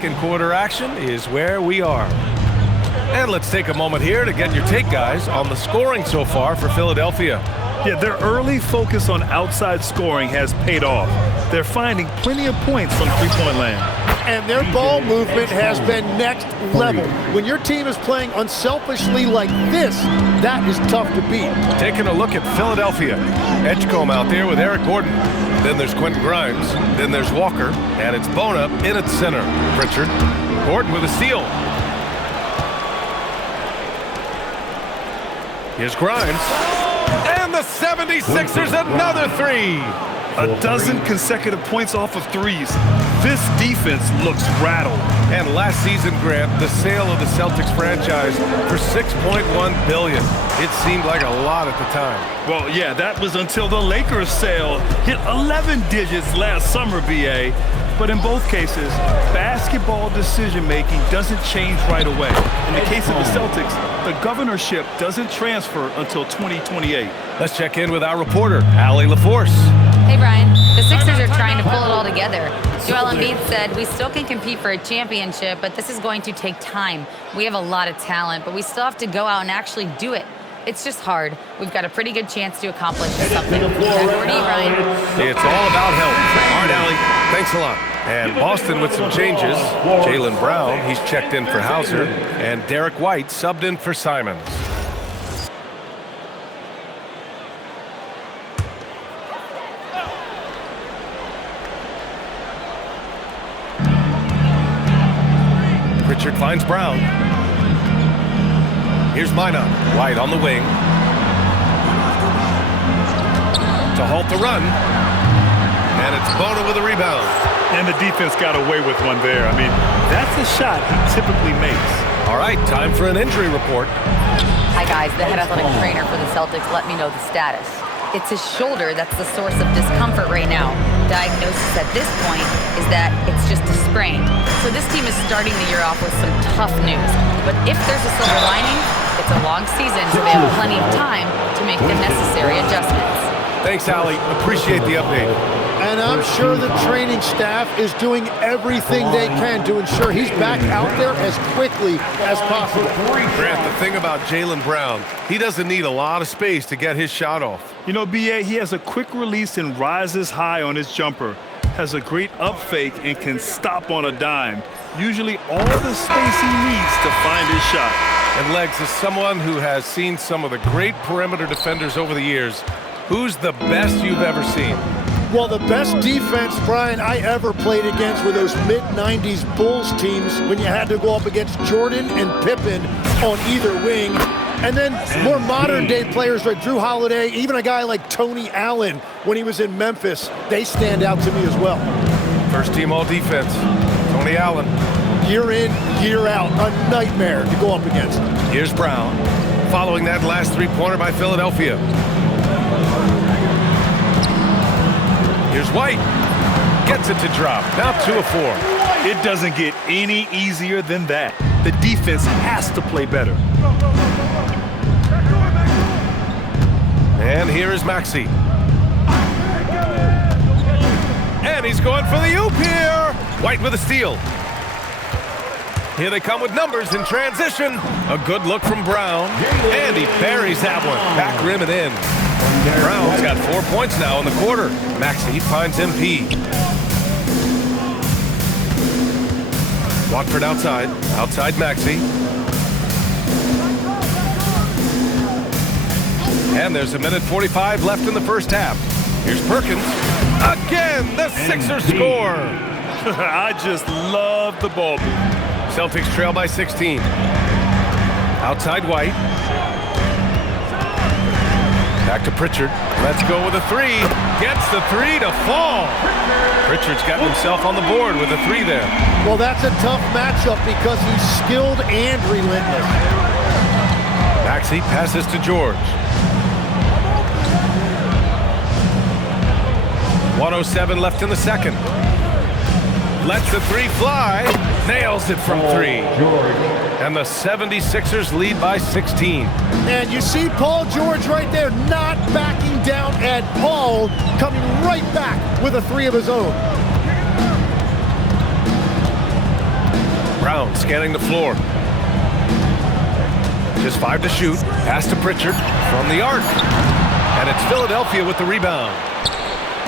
Second quarter action is where we are. And let's take a moment here to get your take, guys, on the scoring so far for Philadelphia. Yeah, their early focus on outside scoring has paid off. They're finding plenty of points from three-point land. And their ball movement has been next level. When your team is playing unselfishly like this, that is tough to beat. Taking a look at Philadelphia. Edgecombe out there with Eric Gordon. Then there's Quentin Grimes. Then there's Walker. And it's Bona in at center. Pritchard. Gordon with a steal. Here's Grimes. And the 76ers another three. A dozen consecutive points off of threes. This defense looks rattled. And last season, Grant, the sale of the Celtics franchise for $6.1 billion. It seemed like a lot at the time. Well, yeah, that was until the Lakers sale hit 11 digits last summer, BA. But in both cases, basketball decision-making doesn't change right away. In the case of the Celtics, the governorship doesn't transfer until 2028. Let's check in with our reporter, Allie LaForce. Hey, Brian. The Sixers are trying to pull it all together. Joel Embiid said, we still can compete for a championship, but this is going to take time. We have a lot of talent, but we still have to go out and actually do it. It's just hard. We've got a pretty good chance to accomplish something. Back over to you, Brian. It's all about health. All right, Allie, thanks a lot. And Boston with some changes. Jaylen Brown, he's checked in for Hauser. And Derek White subbed in for Simons. Pritchard finds Brown. Here's Minot. White on the wing. To halt the run. And it's Bona with a rebound. And the defense got away with one there. I mean, that's a shot he typically makes. All right, time for an injury report. Hi, guys. The head athletic trainer for the Celtics let me know the status. It's his shoulder that's the source of discomfort right now. Diagnosis at this point is that it's just a sprain. So this team is starting the year off with some tough news. But if there's a silver lining, it's a long season, so they have plenty of time to make the necessary adjustments. Thanks, Allie. Appreciate the update. And I'm sure the training staff is doing everything they can to ensure he's back out there as quickly as possible. Grant, the thing about Jaylen Brown, he doesn't need a lot of space to get his shot off. You know, BA, he has a quick release and rises high on his jumper. Has a great up fake and can stop on a dime. Usually all the space he needs to find his shot. And Legs, is someone who has seen some of the great perimeter defenders over the years. Who's the best you've ever seen? Well, the best defense, Brian, I ever played against were those mid-90s Bulls teams when you had to go up against Jordan and Pippen on either wing. And then more modern-day players like Drew Holiday, even a guy like Tony Allen when he was in Memphis, they stand out to me as well. First team all-defense, Tony Allen. Year in, year out, a nightmare to go up against. Here's Brown, following that last three-pointer by Philadelphia. Here's White. Gets it to drop. Now 2 of 4. It doesn't get any easier than that. The defense has to play better. And here is Maxey. And he's going for the oop here. White with a steal. Here they come with numbers in transition. A good look from Brown. And he buries that one. Back rim and in. Brown's got 4 points now in the quarter. Maxey finds MP. Watford outside. Outside Maxey. And there's 1:45 left in the first half. Here's Perkins. Again, the Sixers score. I just love the ball movement. Celtics trail by 16. Outside White. Back to Pritchard. Let's go with a three. Gets the three to fall. Pritchard's got himself on the board with a three there. Well, that's a tough matchup because he's skilled and relentless. Maxey passes to George. 1:07 left in the second. Lets the three fly. Nails it from three. And the 76ers lead by 16. And you see Paul George right there not backing down at all, coming right back with a three of his own. Brown scanning the floor. Just 5 to shoot. Pass to Pritchard from the arc. And it's Philadelphia with the rebound.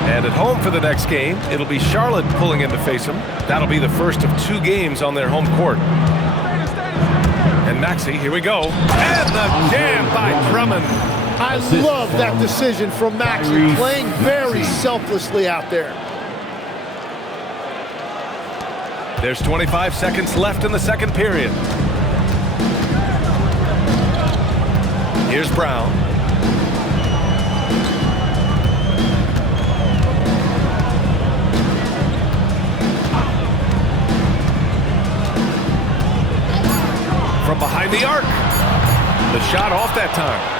And at home for the next game, it'll be Charlotte pulling in to face them. That'll be the first of 2 games on their home court. And Maxey, here we go. And the jam by Drummond. I love that decision from Maxey, playing very selflessly out there. There's 25 seconds left in the second period. Here's Brown. From behind the arc. The shot off that time.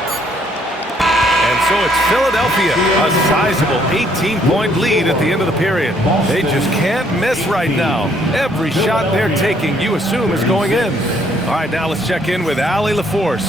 And so it's Philadelphia, a sizable 18-point lead at the end of the period. They just can't miss right now. Every shot they're taking, you assume, is going in. All right, now let's check in with Allie LaForce.